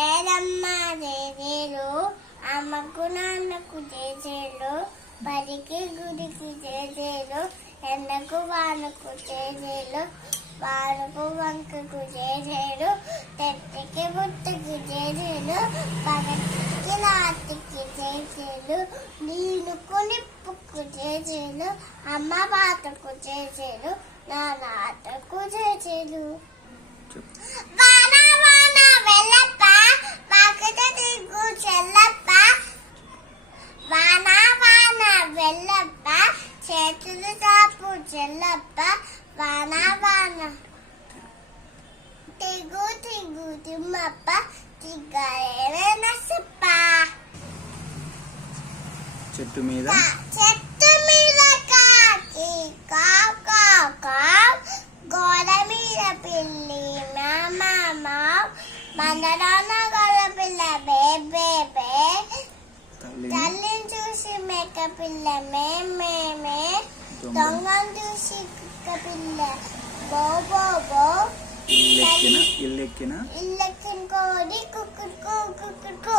ఏరమ్మ జేజేలు అమ్మకు నాన్నకు జేజేలు బడికి గుడికి జేజేలు ఎండకు వానకు జేజేలు వానకు వంకకు జేజేలు తెట్టికి బుట్టకి జేజేలు పగటికి రాత్రికి జేజేలు నీళ్ళకు నిప్పుకు జేజేలు అమ్మ బాతకు జేజేలు నాన్న ఆటకు జేజేలు. వాన వాన వెళ్ళప్ప పాకట తిరుగు చెల్లప్ప వాన వాన వెళ్ళప్ప చేతులు చాపు చెల్లప్ప వాన వాన తిగు తిగు తిమ్మప్ప తిగ్గరే నసప్ప. చెట్టు మీద కాకి కావ్ కావ్ కావ్ గోడ మీద పిల్లి మామా మందరాన గోడ పిల్ల బే బే బే తల్లిని చూసి మేక పిల్ల మే మే మే దొంగను చూసి కుక్క పిల్ల బో బో బో ఇల్లెక్కిన ఇల్లెక్కిన కోడి కుక్కుడుకు కుక్కుడుకు.